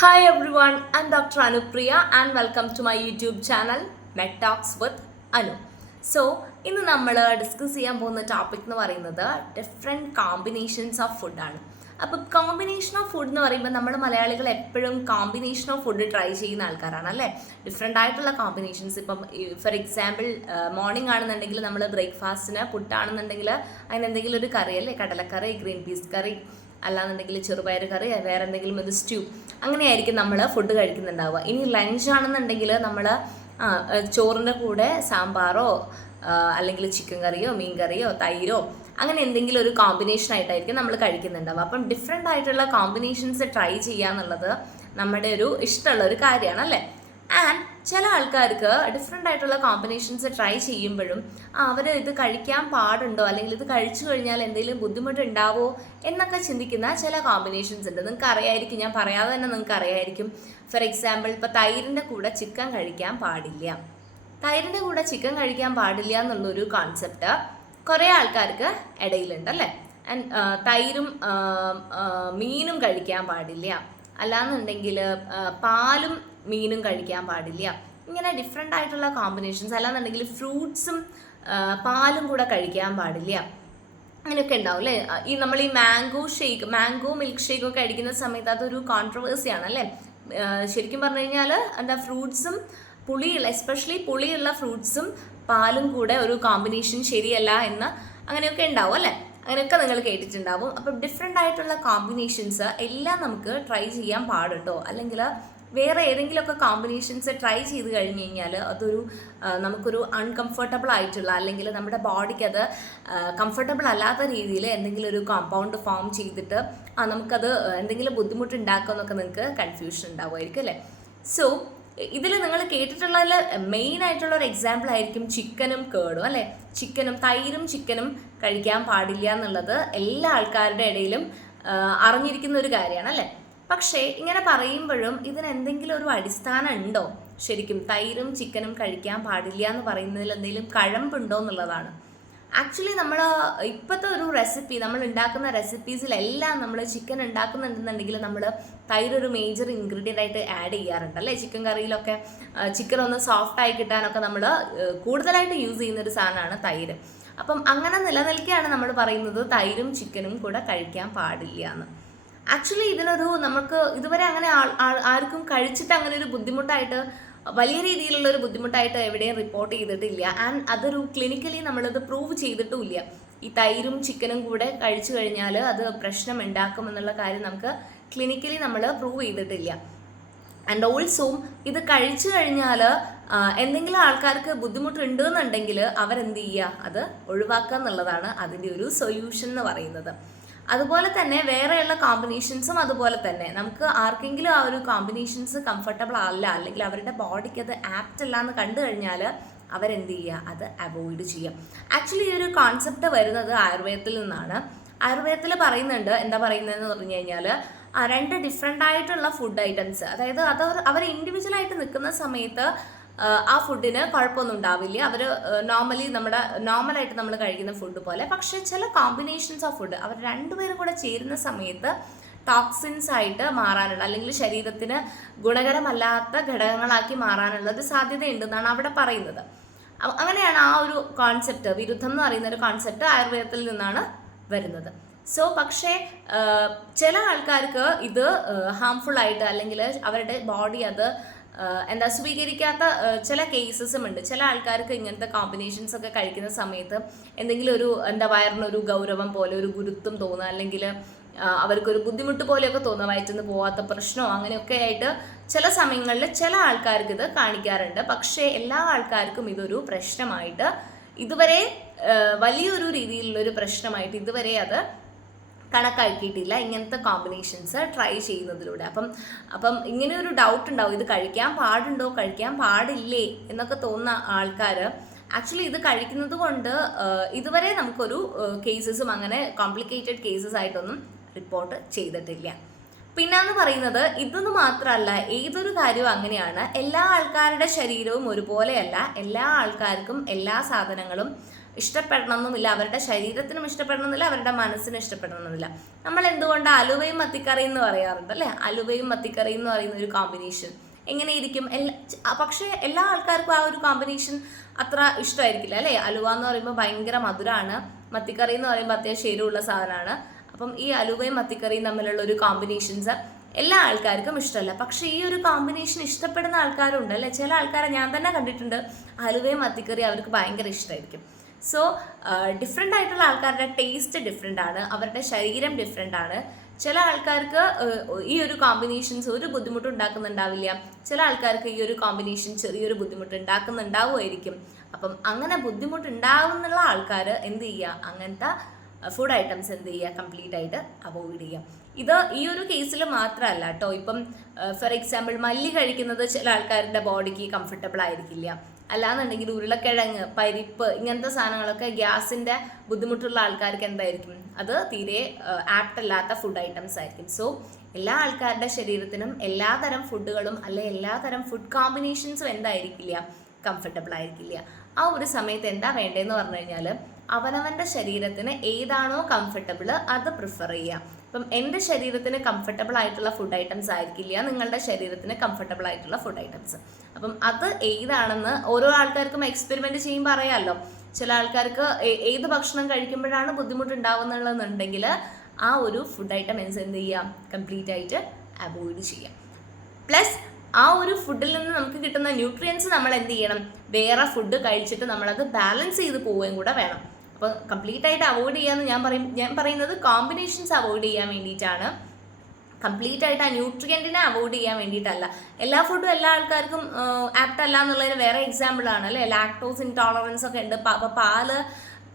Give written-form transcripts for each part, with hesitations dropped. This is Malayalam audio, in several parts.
Hi everyone, I'm Dr. Anupriya and welcome to my YouTube channel Med Talks with Anu. So ഇന്ന് നമ്മൾ ഡിസ്കസ് ചെയ്യാൻ പോകുന്ന ടോപ്പിക് എന്ന് പറയുന്നത് ഡിഫറെൻറ്റ് കോമ്പിനേഷൻസ് ഓഫ് ഫുഡാണ്. അപ്പോൾ കോമ്പിനേഷൻ ഓഫ് ഫുഡ് എന്ന് പറയുമ്പോൾ നമ്മൾ മലയാളികൾ എപ്പോഴും കോമ്പിനേഷൻ ഓഫ് ഫുഡ് ട്രൈ ചെയ്യുന്ന ആൾക്കാരാണ് അല്ലേ. ഡിഫറെൻ്റ് ആയിട്ടുള്ള കോമ്പിനേഷൻസ്. ഇപ്പം ഫോർ എക്സാമ്പിൾ മോർണിംഗ് ആണെന്നുണ്ടെങ്കിൽ നമ്മൾ ബ്രേക്ക്ഫാസ്റ്റിന് പുട്ടാണെന്നുണ്ടെങ്കിൽ അതിനെന്തെങ്കിലും ഒരു കറി അല്ലേ, കടലക്കറി, ഗ്രീൻ പീസ് കറി, അല്ലാന്നുണ്ടെങ്കിൽ ചെറുപയർ കറി, വേറെ എന്തെങ്കിലും ഒരു സ്റ്റ്യൂ, അങ്ങനെയായിരിക്കും നമ്മൾ ഫുഡ് കഴിക്കുന്നുണ്ടാവുക. ഇനി ലഞ്ച് ആണെന്നുണ്ടെങ്കിൽ നമ്മൾ ചോറിൻ്റെ കൂടെ സാമ്പാറോ അല്ലെങ്കിൽ ചിക്കൻ കറിയോ മീൻ കറിയോ തൈരോ അങ്ങനെ എന്തെങ്കിലും ഒരു കോമ്പിനേഷൻ ആയിട്ടായിരിക്കും നമ്മൾ കഴിക്കുന്നുണ്ടാവുക. അപ്പം ഡിഫറെൻ്റ് ആയിട്ടുള്ള കോമ്പിനേഷൻസ് ട്രൈ ചെയ്യുക എന്നുള്ളത് നമ്മുടെ ഒരു ഇഷ്ടമുള്ള ഒരു കാര്യമാണ് അല്ലേ. ആൻഡ് ചില ആൾക്കാർക്ക് ഡിഫറെൻ്റ് ആയിട്ടുള്ള കോമ്പിനേഷൻസ് ട്രൈ ചെയ്യുമ്പോഴും അവർ ഇത് കഴിക്കാൻ പാടുണ്ടോ അല്ലെങ്കിൽ ഇത് കഴിച്ചു കഴിഞ്ഞാൽ എന്തെങ്കിലും ബുദ്ധിമുട്ടുണ്ടാവോ എന്നൊക്കെ ചിന്തിക്കുന്ന ചില കോമ്പിനേഷൻസ് ഉണ്ട്. നിങ്ങൾക്ക് അറിയായിരിക്കും, ഞാൻ പറയാതെ തന്നെ നിങ്ങൾക്ക് അറിയായിരിക്കും. ഫോർ എക്സാമ്പിൾ ഇപ്പോൾ തൈരിൻ്റെ കൂടെ ചിക്കൻ കഴിക്കാൻ പാടില്ല. തൈരിൻ്റെ കൂടെ ചിക്കൻ കഴിക്കാൻ പാടില്ല എന്നുള്ളൊരു കോൺസെപ്റ്റ് കുറേ ആൾക്കാർക്ക് ഇടയിലുണ്ട് അല്ലേ. ആൻഡ് തൈരും മീനും കഴിക്കാൻ പാടില്ല, അല്ലാന്നുണ്ടെങ്കിൽ പാലും മീനും കഴിക്കാൻ പാടില്ല. ഇങ്ങനെ ഡിഫറെൻ്റ് ആയിട്ടുള്ള കോമ്പിനേഷൻസ്. അല്ലാന്നുണ്ടെങ്കിൽ ഫ്രൂട്ട്സും പാലും കൂടെ കഴിക്കാൻ പാടില്ല, അങ്ങനെയൊക്കെ ഉണ്ടാവും അല്ലേ. നമ്മൾ ഈ മാംഗോ മിൽക്ക് ഷേക്കൊക്കെ അടിക്കുന്ന സമയത്ത് അതൊരു കോൺട്രവേഴ്സിയാണ് അല്ലേ. ശരിക്കും പറഞ്ഞു കഴിഞ്ഞാൽ എന്താ, ഫ്രൂട്ട്സും എസ്പെഷ്യലി പുളിയുള്ള ഫ്രൂട്ട്സും പാലും കൂടെ ഒരു കോമ്പിനേഷൻ ശരിയല്ല എന്ന് അങ്ങനെയൊക്കെ ഉണ്ടാവും അല്ലേ. അങ്ങനെയൊക്കെ നിങ്ങൾ കേട്ടിട്ടുണ്ടാവും. അപ്പം ഡിഫറെൻ്റ് ആയിട്ടുള്ള കോമ്പിനേഷൻസ് എല്ലാം നമുക്ക് ട്രൈ ചെയ്യാൻ പാടുണ്ടോ, അല്ലെങ്കിൽ വേറെ ഏതെങ്കിലുമൊക്കെ കോമ്പിനേഷൻസ് ട്രൈ ചെയ്ത് കഴിഞ്ഞ് കഴിഞ്ഞാൽ അതൊരു നമുക്കൊരു അൺകംഫർട്ടബിൾ ആയിട്ടുള്ള അല്ലെങ്കിൽ നമ്മുടെ ബോഡിക്ക് അത് കംഫർട്ടബിൾ അല്ലാത്ത രീതിയിൽ എന്തെങ്കിലും ഒരു കോമ്പൗണ്ട് ഫോം ചെയ്തിട്ട് നമുക്കത് എന്തെങ്കിലും ബുദ്ധിമുട്ടുണ്ടാക്കുമെന്നൊക്കെ നിങ്ങൾക്ക് കൺഫ്യൂഷൻ ഉണ്ടാവുമായിരിക്കും അല്ലേ. സോ ഇതിൽ നിങ്ങൾ കേട്ടിട്ടുള്ളതിൽ മെയിൻ ആയിട്ടുള്ള ഒരു എക്സാമ്പിൾ ആയിരിക്കും ചിക്കനും കേടും അല്ലേ. തൈരും ചിക്കനും കഴിക്കാൻ പാടില്ല എന്നുള്ളത് എല്ലാ ആൾക്കാരുടെ ഇടയിലും അറിഞ്ഞിരിക്കുന്ന ഒരു കാര്യമാണ് അല്ലേ. പക്ഷേ ഇങ്ങനെ പറയുമ്പോഴും ഇതിന് എന്തെങ്കിലും ഒരു അടിസ്ഥാനം ഉണ്ടോ? ശരിക്കും തൈരും ചിക്കനും കഴിക്കാൻ പാടില്ല എന്ന് പറയുന്നതിൽ എന്തെങ്കിലും കഴമ്പുണ്ടോ എന്നുള്ളതാണ്. ആക്ച്വലി നമ്മൾ ഇപ്പോഴത്തെ ഒരു റെസിപ്പി, നമ്മൾ ഉണ്ടാക്കുന്ന റെസിപ്പീസിലെല്ലാം നമ്മൾ ചിക്കൻ ഉണ്ടാക്കുന്നുണ്ടെന്നുണ്ടെങ്കിൽ നമ്മൾ തൈരൊരു മേജർ ഇൻഗ്രീഡിയൻ്റ് ആയിട്ട് ആഡ് ചെയ്യാറുണ്ട് അല്ലേ. ചിക്കൻ കറിയിലൊക്കെ ചിക്കൻ ഒന്ന് സോഫ്റ്റ് ആയി കിട്ടാനൊക്കെ നമ്മൾ കൂടുതലായിട്ട് യൂസ് ചെയ്യുന്നൊരു സാധനമാണ് തൈര്. അപ്പം അങ്ങനെ നിലനിൽക്കുകയാണ് നമ്മൾ പറയുന്നത് തൈരും ചിക്കനും കൂടെ കഴിക്കാൻ പാടില്ല എന്ന്. ആക്ച്വലി നമുക്ക് ഇതുവരെ അങ്ങനെ ആർക്കും കഴിച്ചിട്ട് അങ്ങനെ ഒരു ബുദ്ധിമുട്ടായിട്ട്, വലിയ രീതിയിലുള്ള ഒരു ബുദ്ധിമുട്ടായിട്ട് എവിടെയും റിപ്പോർട്ട് ചെയ്തിട്ടില്ല. ആൻഡ് അതൊരു ക്ലിനിക്കലി നമ്മളത് പ്രൂവ് ചെയ്തിട്ടുമില്ല. ഈ തൈരും ചിക്കനും കൂടെ കഴിച്ചു കഴിഞ്ഞാൽ അത് പ്രശ്നം ഉണ്ടാക്കും എന്നുള്ള കാര്യം നമുക്ക് ക്ലിനിക്കലി നമ്മൾ പ്രൂവ് ചെയ്തിട്ടില്ല. ആൻഡ് ഓൾസോ ഇത് കഴിച്ചു കഴിഞ്ഞാൽ എന്തെങ്കിലും ആൾക്കാർക്ക് ബുദ്ധിമുട്ടുണ്ട് എന്നുണ്ടെങ്കിൽ അവരെന്ത് ചെയ്യുക, അത് ഒഴിവാക്കുക എന്നുള്ളതാണ് അതിൻ്റെ ഒരു സൊല്യൂഷൻ എന്ന് പറയുന്നത്. അതുപോലെ തന്നെ വേറെയുള്ള കോമ്പിനേഷൻസും അതുപോലെ തന്നെ നമുക്ക് ആർക്കെങ്കിലും ആ ഒരു കോമ്പിനേഷൻസ് കംഫർട്ടബിൾ അല്ല, അല്ലെങ്കിൽ അവരുടെ ബോഡിക്ക് അത് ആപ്റ്റ് അല്ല എന്ന് കണ്ടു കഴിഞ്ഞാൽ അവരെന്ത് ചെയ്യുക, അത് അവോയ്ഡ് ചെയ്യുക. ആക്ച്വലി ഈ ഒരു കോൺസെപ്റ്റ് വരുന്നത് ആയുർവേദത്തിൽ നിന്നാണ്. ആയുർവേദത്തിൽ പറയുന്നുണ്ട്, എന്താ പറയുന്നതെന്ന് പറഞ്ഞു കഴിഞ്ഞാൽ രണ്ട് ഡിഫറെൻ്റ് ആയിട്ടുള്ള ഫുഡ് ഐറ്റംസ്, അതായത് അവർ ഇൻഡിവിജ്വലായിട്ട് നിൽക്കുന്ന സമയത്ത് ആ ഫുഡിന് കുഴപ്പമൊന്നും ഉണ്ടാവില്ല. അവർ നോർമലായിട്ട് നമ്മൾ കഴിക്കുന്ന ഫുഡ് പോലെ. പക്ഷേ ചില കോമ്പിനേഷൻസ് ഓഫ് ഫുഡ് അവർ രണ്ടുപേരും കൂടെ ചേരുന്ന സമയത്ത് ടോക്സിൻസ് ആയിട്ട് മാറാനുള്ള, അല്ലെങ്കിൽ ശരീരത്തിന് ഗുണകരമല്ലാത്ത ഘടകങ്ങളാക്കി മാറാനുള്ള ഒരു സാധ്യതയുണ്ടെന്നാണ് അവിടെ പറയുന്നത്. അങ്ങനെയാണ് ആ ഒരു കോൺസെപ്റ്റ്, വിരുദ്ധം എന്ന് പറയുന്ന ഒരു കോൺസെപ്റ്റ് ആയുർവേദത്തിൽ നിന്നാണ് വരുന്നത്. സോ പക്ഷേ ചില ആൾക്കാർക്ക് ഇത് ഹാംഫുൾ ആയിട്ട്, അല്ലെങ്കിൽ അവരുടെ ബോഡി അത് സ്വീകരിക്കാത്ത ചില കേസസും ഉണ്ട്. ചില ആൾക്കാർക്ക് ഇങ്ങനത്തെ കോമ്പിനേഷൻസ് ഒക്കെ കഴിക്കുന്ന സമയത്ത് എന്തെങ്കിലും ഒരു വയറിനൊരു ഗൗരവം പോലെ, ഒരു ഗുരുത്വം തോന്നുക, അല്ലെങ്കിൽ അവർക്കൊരു ബുദ്ധിമുട്ട് പോലെയൊക്കെ തോന്നുക, വയറ്റിൽ നിന്ന് പോകാത്ത പ്രശ്നമോ അങ്ങനെയൊക്കെ ആയിട്ട് ചില സമയങ്ങളിൽ ചില ആൾക്കാർക്ക് ഇത് കാണിക്കാറുണ്ട്. പക്ഷേ എല്ലാ ആൾക്കാർക്കും ഇതൊരു പ്രശ്നമായിട്ട് ഇതുവരെ, വലിയൊരു രീതിയിലുള്ളൊരു പ്രശ്നമായിട്ട് ഇതുവരെ അത് കണക്കാക്കിയിട്ടില്ല ഇങ്ങനത്തെ കോമ്പിനേഷൻസ് ട്രൈ ചെയ്യുന്നതിലൂടെ. അപ്പം ഇങ്ങനെ ഒരു ഡൗട്ട് ഉണ്ടാവും, ഇത് കഴിക്കാൻ പാടുണ്ടോ, കഴിക്കാൻ പാടില്ലേ എന്നൊക്കെ തോന്നുന്ന ആൾക്കാർ ആക്ച്വലി ഇത് കഴിക്കുന്നത് കൊണ്ട് ഇതുവരെ നമുക്കൊരു കേസസും അങ്ങനെ കോംപ്ലിക്കേറ്റഡ് കേസസ് ആയിട്ടൊന്നും റിപ്പോർട്ട് ചെയ്തിട്ടില്ല. പിന്നെന്ന് പറയുന്നത് ഇതൊന്നും മാത്രമല്ല, ഏതൊരു കാര്യവും അങ്ങനെയാണ്. എല്ലാ ആൾക്കാരുടെ ശരീരവും ഒരുപോലെയല്ല, എല്ലാ ആൾക്കാർക്കും എല്ലാ സാധനങ്ങളും ഇഷ്ടപ്പെടണമെന്നില്ല, അവരുടെ ശരീരത്തിനും ഇഷ്ടപ്പെടണമെന്നില്ല, അവരുടെ മനസ്സിനും ഇഷ്ടപ്പെടണമെന്നില്ല. നമ്മൾ എന്തുകൊണ്ട് അലുവയും മത്തിക്കറിയും എന്ന് പറയാറുണ്ട് അല്ലേ? അലുവയും മത്തിക്കറിയും എന്ന് പറയുന്ന ഒരു കോമ്പിനേഷൻ എങ്ങനെയിരിക്കും? പക്ഷേ എല്ലാ ആൾക്കാർക്കും ആ ഒരു കോമ്പിനേഷൻ അത്ര ഇഷ്ടമായിരിക്കില്ല അല്ലേ? അലുവ എന്ന് പറയുമ്പോൾ ഭയങ്കര മധുരമാണ്, മത്തിക്കറി എന്ന് പറയുമ്പോൾ അത്യാവശ്യം എരിവുള്ള സാധനമാണ്. അപ്പം ഈ അലുവയും മത്തിക്കറിയും തമ്മിലുള്ള ഒരു കോമ്പിനേഷൻസ് എല്ലാ ആൾക്കാർക്കും ഇഷ്ടമല്ല. പക്ഷേ ഈ ഒരു കോമ്പിനേഷൻ ഇഷ്ടപ്പെടുന്ന ആൾക്കാരുണ്ട് അല്ലേ? ചില ആൾക്കാരെ ഞാൻ തന്നെ കണ്ടിട്ടുണ്ട്, അലുവയും മത്തിക്കറി അവർക്ക് ഭയങ്കര ഇഷ്ടമായിരിക്കും. സോ ഡിഫറെൻ്റ് ആയിട്ടുള്ള ആൾക്കാരുടെ ടേസ്റ്റ് ഡിഫറെൻ്റ് ആണ്, അവരുടെ ശരീരം ഡിഫറെൻ്റ് ആണ്. ചില ആൾക്കാർക്ക് ഈ ഒരു കോമ്പിനേഷൻസ് ഒരു ബുദ്ധിമുട്ട് ഉണ്ടാക്കുന്നുണ്ടാവില്ല, ചില ആൾക്കാർക്ക് ഈ ഒരു കോമ്പിനേഷൻ ചെറിയൊരു ബുദ്ധിമുട്ട് ഉണ്ടാക്കുന്നുണ്ടാവുമായിരിക്കും. അപ്പം അങ്ങനെ ബുദ്ധിമുട്ടുണ്ടാവുന്നുള്ള ആൾക്കാർ എന്ത് ചെയ്യുക, അങ്ങനത്തെ ഫുഡ് ഐറ്റംസ് എന്ത് ചെയ്യുക, കംപ്ലീറ്റ് ആയിട്ട് അവോയ്ഡ് ചെയ്യുക. ഇത് ഈ ഒരു കേസിൽ മാത്രമല്ല കേട്ടോ. ഇപ്പം ഫോർ എക്സാമ്പിൾ മല്ലി കഴിക്കുന്നത് ചില ആൾക്കാരുടെ ബോഡിക്ക് കംഫർട്ടബിൾ ആയിരിക്കില്ല. അല്ലാന്നുണ്ടെങ്കിൽ ഉരുളക്കിഴങ്ങ്, പരിപ്പ്, ഇങ്ങനത്തെ സാധനങ്ങളൊക്കെ ഗ്യാസിൻ്റെ ബുദ്ധിമുട്ടുള്ള ആൾക്കാർക്ക് എന്തായിരിക്കും, അത് തീരെ ആപ്റ്റ് അല്ലാത്ത ഫുഡ് ഐറ്റംസ് ആയിരിക്കും. സോ എല്ലാ ആൾക്കാരുടെ ശരീരത്തിനും എല്ലാതരം ഫുഡുകളും അല്ലെ എല്ലാതരം ഫുഡ് കോമ്പിനേഷൻസും എന്തായിരിക്കില്ല, കംഫർട്ടബിൾ ആയിരിക്കില്ല. ആ ഒരു സമയത്ത് എന്താ വേണ്ടതെന്ന് പറഞ്ഞു കഴിഞ്ഞാൽ അവനവൻ്റെ ശരീരത്തിന് ഏതാണോ കംഫർട്ടബിൾ അത് പ്രിഫർ ചെയ്യുക. ഇപ്പം എൻ്റെ ശരീരത്തിന് കംഫർട്ടബിൾ ആയിട്ടുള്ള ഫുഡ് ഐറ്റംസ് ആയിരിക്കില്ല നിങ്ങളുടെ ശരീരത്തിന് കംഫർട്ടബിൾ ആയിട്ടുള്ള ഫുഡ് ഐറ്റംസ്. അപ്പം അത് ഏതാണെന്ന് ഓരോ ആൾക്കാർക്കും എക്സ്പെരിമെൻറ്റ് ചെയ്യുമ്പോൾ അറിയാമല്ലോ. ചില ആൾക്കാർക്ക് ഏത് ഭക്ഷണം കഴിക്കുമ്പോഴാണ് ബുദ്ധിമുട്ടുണ്ടാവുന്നുള്ളതെന്നുണ്ടെങ്കിൽ ആ ഒരു ഫുഡ് ഐറ്റം എന്ത് ചെയ്യുക, കംപ്ലീറ്റ് ആയിട്ട് അവോയ്ഡ് ചെയ്യുക. പ്ലസ് ആ ഒരു ഫുഡിൽ നിന്ന് നമുക്ക് കിട്ടുന്ന ന്യൂട്രിയൻസ് നമ്മൾ എന്ത് ചെയ്യണം, വേറെ ഫുഡ് കഴിച്ചിട്ട് നമ്മളത് ബാലൻസ് ചെയ്ത് പോവുകയും കൂടെ വേണം. അപ്പോൾ കംപ്ലീറ്റ് ആയിട്ട് അവോയ്ഡ് ചെയ്യാമെന്ന് ഞാൻ പറയുന്നത് കോമ്പിനേഷൻസ് അവോയ്ഡ് ചെയ്യാൻ വേണ്ടിയിട്ടാണ്, കംപ്ലീറ്റ് ആയിട്ട് ആ ന്യൂട്രിയൻറ്റിനെ അവോയ്ഡ് ചെയ്യാൻ വേണ്ടിയിട്ടല്ല. എല്ലാ ഫുഡും എല്ലാ ആൾക്കാർക്കും ആപ്റ്റ് അല്ല എന്നുള്ളതിന് വേറെ എക്സാമ്പിളാണ് അല്ലേ? ലാക്ടോസ് ഇൻടോളറൻസ് ഒക്കെ ഉണ്ട്, അപ്പോൾ പാല്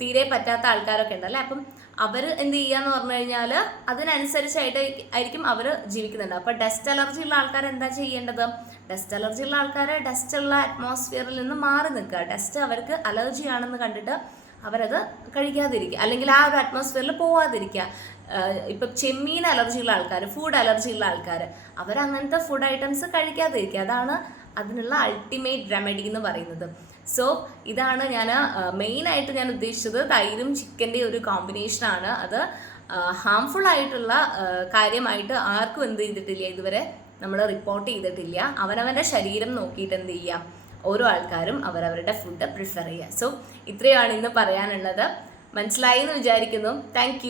തീരെ പറ്റാത്ത ആൾക്കാരൊക്കെ ഉണ്ട് അല്ലേ? അപ്പം അവർ എന്ത് ചെയ്യാന്ന് പറഞ്ഞു കഴിഞ്ഞാൽ അതിനനുസരിച്ചായിട്ട് ആയിരിക്കും അവർ ജീവിക്കുന്നുണ്ട്. അപ്പോൾ ഡസ്റ്റ് അലർജി ഉള്ള ആൾക്കാർ എന്താ ചെയ്യേണ്ടത്? ഡസ്റ്റ് അലർജി ഉള്ള ആൾക്കാരെ ഡസ്റ്റ് ഉള്ള അറ്റ്മോസ്ഫിയറിൽ നിന്ന് മാറി നിൽക്കുക. ഡസ്റ്റ് അവർക്ക് അലർജി ആണെന്ന് കണ്ടിട്ട് അവരത് കഴിക്കാതിരിക്കുക, അല്ലെങ്കിൽ ആ ഒരു അറ്റ്മോസ്ഫിയറിൽ പോവാതിരിക്കുക. ഇപ്പം ചെമ്മീൻ അലർജി ഉള്ള ആൾക്കാർ, ഫുഡ് അലർജി ഉള്ള ആൾക്കാർ, അവരങ്ങനത്തെ ഫുഡ് ഐറ്റംസ് കഴിക്കാതിരിക്കുക. അതാണ് അതിനുള്ള അൾട്ടിമേറ്റ് റെമഡി എന്ന് പറയുന്നത്. സോ ഇതാണ് മെയിനായിട്ട് ഞാൻ ഉദ്ദേശിച്ചത്. തൈരും ചിക്കൻ്റെ ഒരു കോമ്പിനേഷനാണ്. അത് ഹാംഫുൾ ആയിട്ടുള്ള കാര്യമായിട്ട് ആർക്കും എന്ത് ചെയ്തിട്ടില്ല, ഇതുവരെ നമ്മൾ റിപ്പോർട്ട് ചെയ്തിട്ടില്ല. അവനവൻ്റെ ശരീരം നോക്കിയിട്ട് എന്ത് ചെയ്യാം, ഓരോ ആൾക്കാരും അവരവരുടെ ഫുഡ് പ്രിഫർ ചെയ്യുക. സോ ഇത്രയാണ് ഇന്ന് പറയാനുള്ളത്. മനസ്സിലായി എന്ന് വിചാരിക്കുന്നു. താങ്ക്